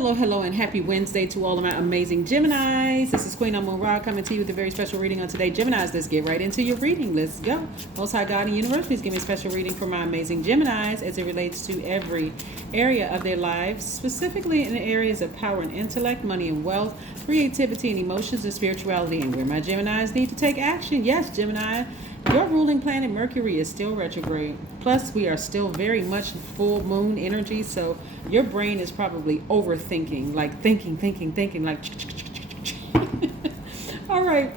hello, and happy Wednesday to all of my amazing Geminis. This is Queen Amun Ra coming to you with a very special reading on today. Geminis, let's get right into your reading. Let's go. Most High God and Universe, please give me a special reading for my amazing Geminis as it relates to every area of their lives, specifically in the areas of power and intellect, money and wealth, creativity and emotions, and spirituality, and where my Geminis need to take action. Yes, Gemini, your ruling planet Mercury is still retrograde. Plus, we are still very much full moon energy, so your brain is probably overthinking, like thinking, like. All right,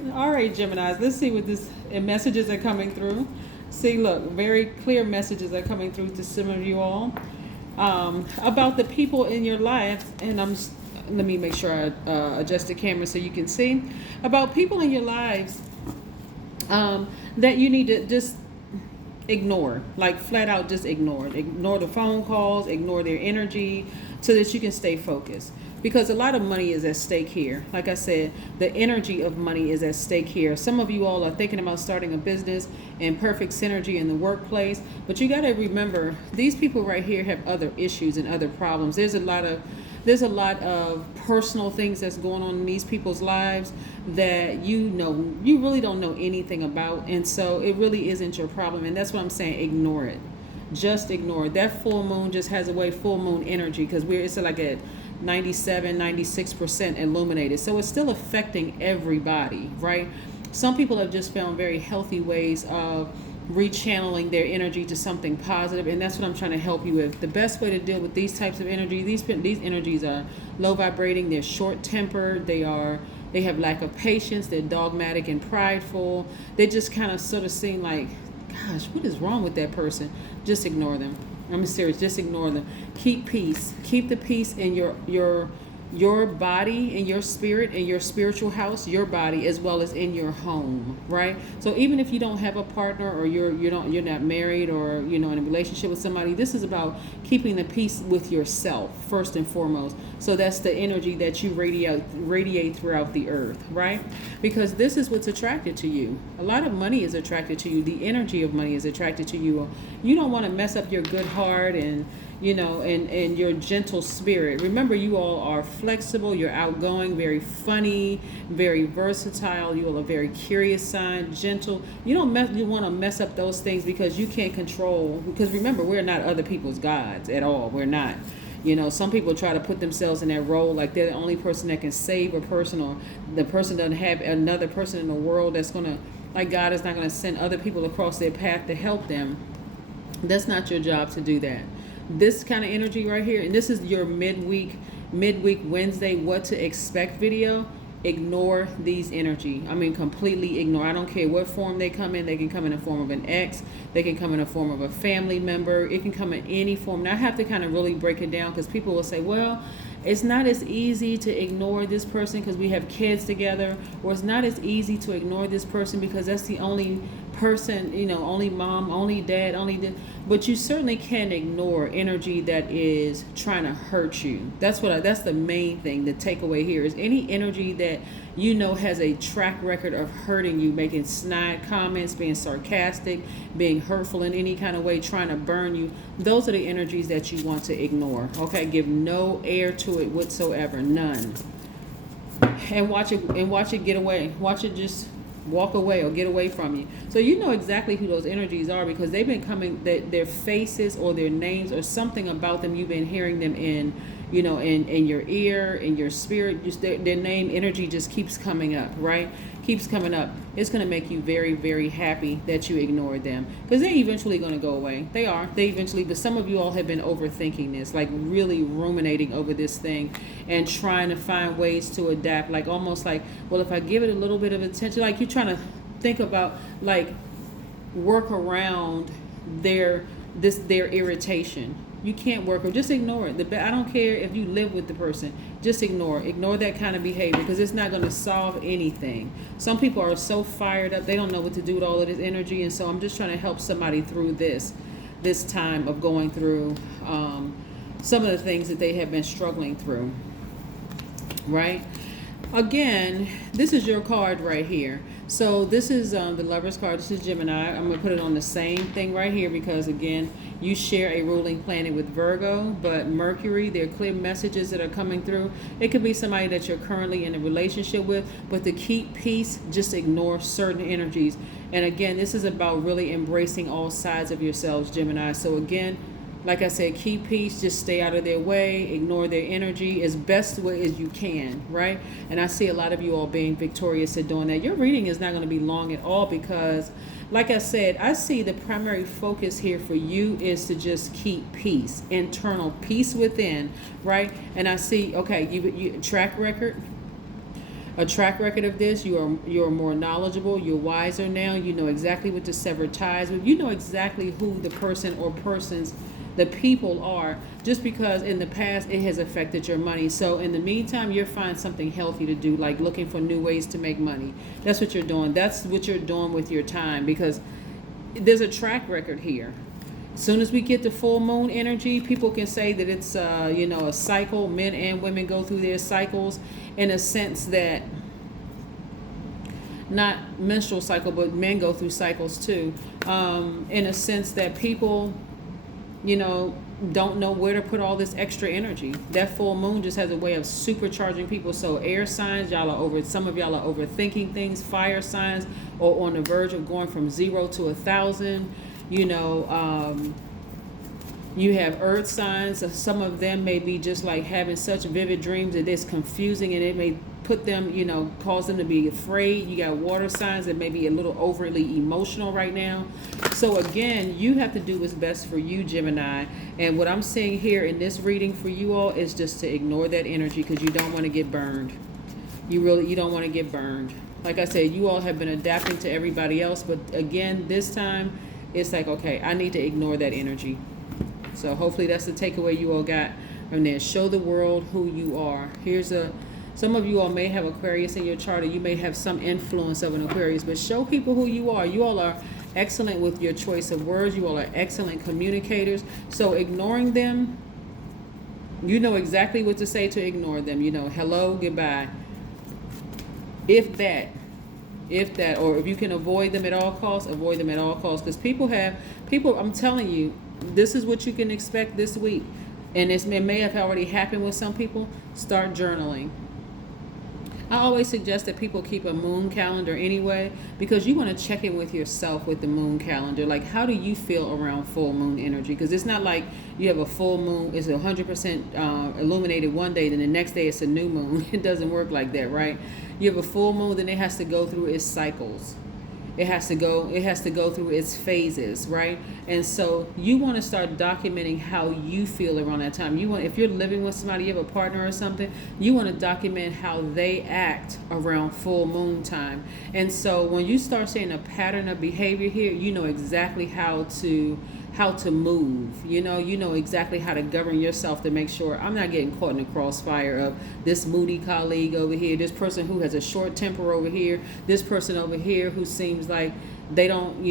Geminis. Let's see what this messages are coming through. See, look, very clear messages are coming through to some of you all about the people in your life, and let me make sure I adjust the camera so you can see about people in your lives that you need to just ignore, like flat out just ignore the phone calls, ignore their energy, so that you can stay focused, because a lot of money is at stake here. Like I said, the energy of money is at stake here. Some of you all are thinking about starting a business and perfect synergy in the workplace, but you got to remember, these people right here have other issues and other problems. There's a lot of personal things that's going on in these people's lives that you really don't know anything about, and so it really isn't your problem. And that's what I'm saying, ignore it. Just ignore it. That full moon just has a way, full moon energy, because it's like at 96% illuminated, so it's still affecting everybody, right? Some people have just found very healthy ways of rechanneling their energy to something positive, and that's what I'm trying to help you with. The best way to deal with these types of energy, these energies are low vibrating, they're short tempered, they have lack of patience, they're dogmatic and prideful. They just kind of sort of seem like, gosh, what is wrong with that person? Just ignore them. I'm serious, just ignore them. Keep peace. Keep the peace in your body, in your spirit, in your spiritual house, your body, as well as in your home, right? So even if you don't have a partner, or you're not married, or in a relationship with somebody, this is about keeping the peace with yourself first and foremost. So that's the energy that you radiate throughout the earth, right? Because this is what's attracted to you. A lot of money is attracted to you. The energy of money is attracted to you. You don't want to mess up your good heart and and your gentle spirit. Remember, you all are flexible, you're outgoing, very funny, very versatile. You all are very curious sign, gentle. You want to mess up those things, because you can't control, because remember, we're not other people's gods at all. We're not. Some people try to put themselves in that role like they're the only person that can save a person, or the person doesn't have another person in the world that's going to, like, God is not going to send other people across their path to help them. That's not your job to do that. This kind of energy right here, and this is your midweek Wednesday what to expect video. Ignore these energy. I mean, completely ignore. I don't care what form they come in. They can come in the form of an ex. They can come in the form of a family member. It can come in any form. Now I have to kind of really break it down, because people will say, well, it's not as easy to ignore this person because we have kids together, or it's not as easy to ignore this person because that's the only person, only mom, only dad, only this. But you certainly can ignore energy that is trying to hurt you. That's the main thing. The takeaway here is any energy that has a track record of hurting you, making snide comments, being sarcastic, being hurtful in any kind of way, trying to burn you. Those are the energies that you want to ignore. Okay, give no air to it whatsoever, none. And watch it get away. Watch it just walk away or get away from you. So you know exactly who those energies are, because they've been coming, their faces or their names or something about them, you've been hearing them in your ear, in your spirit. Just their name energy just keeps coming up, right? Keeps coming up. It's going to make you very, very happy that you ignored them, because they're eventually going to go away. They eventually, but some of you all have been overthinking this, like really ruminating over this thing and trying to find ways to adapt, like almost like, well, if I give it a little bit of attention, like you're trying to think about, like, work around their irritation. You can't work, or just ignore it. I don't care if you live with the person. Just ignore that kind of behavior, because it's not going to solve anything. Some people are so fired up, they don't know what to do with all of this energy, and so I'm just trying to help somebody through this time of going through some of the things that they have been struggling through, right? Again, this is your card right here. So this is the Lover's card. This is Gemini. I'm going to put it on the same thing right here because, again, you share a ruling planet with Virgo, but Mercury, there are clear messages that are coming through. It could be somebody that you're currently in a relationship with, but to keep peace, just ignore certain energies. And again, this is about really embracing all sides of yourselves, Gemini. So again, like I said, keep peace, just stay out of their way, ignore their energy as best way as you can, right? And I see a lot of you all being victorious at doing that. Your reading is not going to be long at all because, like I said, I see the primary focus here for you is to just keep peace, internal peace within, right? And I see, okay, you track record. A track record of this, you're more knowledgeable, you're wiser now, you know exactly what to sever ties with, you know exactly who the person or persons, the people are, just because in the past it has affected your money. So in the meantime, you're finding something healthy to do, like looking for new ways to make money. That's what you're doing. That's what you're doing with your time, because there's a track record here. As soon as we get the full moon energy, people can say that it's a cycle. Men and women go through their cycles in a sense that, not menstrual cycle, but men go through cycles too, in a sense that people don't know where to put all this extra energy. That full moon just has a way of supercharging people. So air signs, some of y'all are overthinking things. Fire signs are on the verge of going from 0 to 1,000. You have earth signs. Some of them may be just like having such vivid dreams that it's confusing and it may put them, cause them to be afraid. You got water signs that may be a little overly emotional right now. So again, you have to do what's best for you, Gemini. And what I'm seeing here in this reading for you all is just to ignore that energy because you don't want to get burned. You don't want to get burned. Like I said, you all have been adapting to everybody else, but again, this time it's like, okay, I need to ignore that energy. So hopefully that's the takeaway you all got from there. Show the world who you are. Some of you all may have Aquarius in your chart, or you may have some influence of an Aquarius, but show people who you are. You all are excellent with your choice of words. You all are excellent communicators. So ignoring them, you know exactly what to say to ignore them. Hello, goodbye. If that, or if you can avoid them at all costs, avoid them at all costs. Because people, I'm telling you, this is what you can expect this week. And it may have already happened with some people. Start journaling. I always suggest that people keep a moon calendar anyway, because you want to check in with yourself with the moon calendar. Like, how do you feel around full moon energy? Because it's not like you have a full moon, it's 100% illuminated one day, then the next day it's a new moon. It doesn't work like that, right? You have a full moon, then it has to go through its cycles. It has to go through its phases, right? And so you want to start documenting how you feel around that time. If you're living with somebody, you have a partner or something, you want to document how they act around full moon time. And so when you start seeing a pattern of behavior here, you know exactly how to move. You know exactly how to govern yourself to make sure I'm not getting caught in the crossfire of this moody colleague over here, this person who has a short temper over here, this person over here who seems like they don't,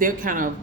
they're kind of,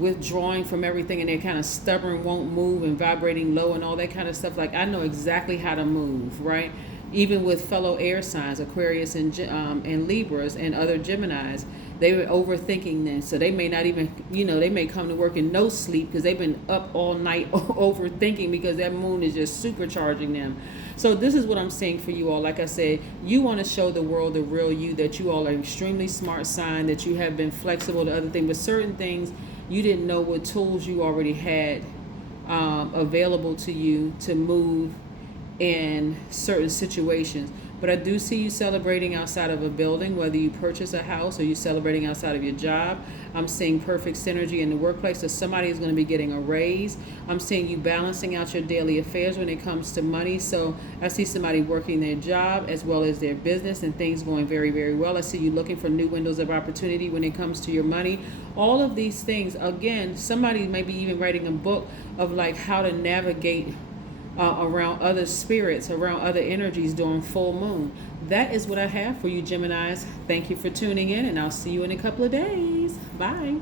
withdrawing from everything and they're kind of stubborn, won't move and vibrating low and all that kind of stuff. Like, I know exactly how to move, right? Even with fellow air signs, Aquarius and Libras and other Geminis, they were overthinking this. So they may not even, they may come to work in no sleep because they've been up all night overthinking because that moon is just supercharging them. So this is what I'm saying for you all. Like I said, you want to show the world the real you, that you all are extremely smart sign, that you have been flexible to other things, but certain things you didn't know what tools you already had available to you to move in certain situations. But I do see you celebrating outside of a building, whether you purchase a house or you're celebrating outside of your job. I'm seeing perfect synergy in the workplace, so somebody is going to be getting a raise. I'm seeing you balancing out your daily affairs when it comes to money. So I see somebody working their job as well as their business and things going very, very well. I see you looking for new windows of opportunity when it comes to your money. All of these things, again, somebody may be even writing a book of like how to navigate around other spirits, around other energies during full moon. That is what I have for you, Geminis. Thank you for tuning in, and I'll see you in a couple of days. Bye.